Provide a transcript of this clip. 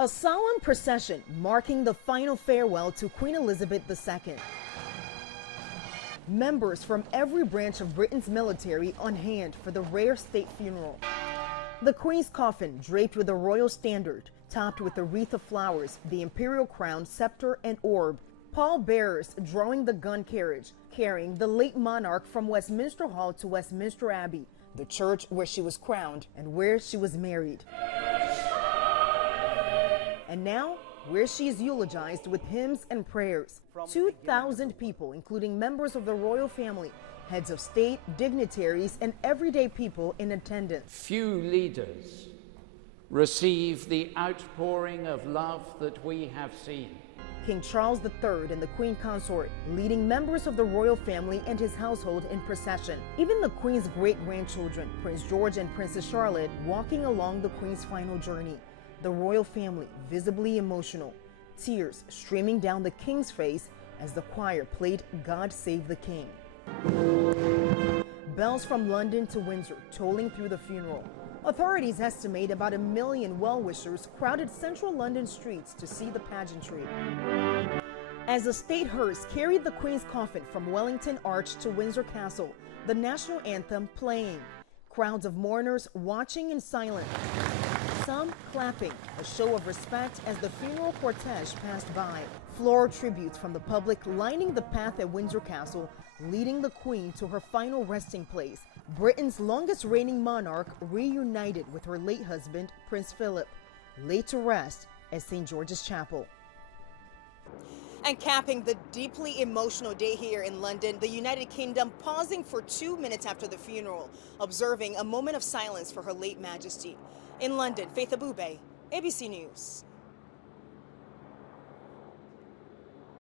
A solemn procession marking the final farewell to Queen Elizabeth II. Members from every branch of Britain's military on hand for the rare state funeral. The Queen's coffin draped with a royal standard, topped with a wreath of flowers, the imperial crown, scepter, and orb. Pallbearers drawing the gun carriage, carrying the late monarch from Westminster Hall to Westminster Abbey, the church where she was crowned and where she was married. And now, where she is eulogized with hymns and prayers. 2,000 people, including members of the royal family, heads of state, dignitaries, and everyday people in attendance. Few leaders receive the outpouring of love that we have seen. King Charles III and the Queen Consort leading members of the royal family and his household in procession. Even the Queen's great-grandchildren, Prince George and Princess Charlotte, walking along the Queen's final journey. The royal family visibly emotional, tears streaming down the King's face as the choir played God Save the King. Bells from London to Windsor tolling through the funeral. Authorities estimate about 1 million well-wishers crowded central London streets to see the pageantry. As the state hearse carried the Queen's coffin from Wellington Arch to Windsor Castle, the national anthem playing. Crowds of mourners watching in silence. Some clapping, a show of respect as the funeral cortege passed by. Floral tributes from the public lining the path at Windsor Castle, leading the Queen to her final resting place. Britain's longest reigning monarch reunited with her late husband, Prince Philip, laid to rest at St. George's Chapel. And capping the deeply emotional day here in London, the United Kingdom pausing for 2 minutes after the funeral, observing a moment of silence for Her late Majesty. In London, Faith Abube, ABC News.